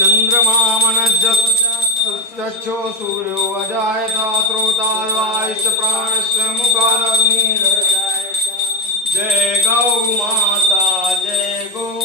चंद्रमा मनश्चक्षो सूर्यो अजायत श्रोता वायुश्च प्राणश्च मुखादग्निर्जायत। जय गौ माता जय गौ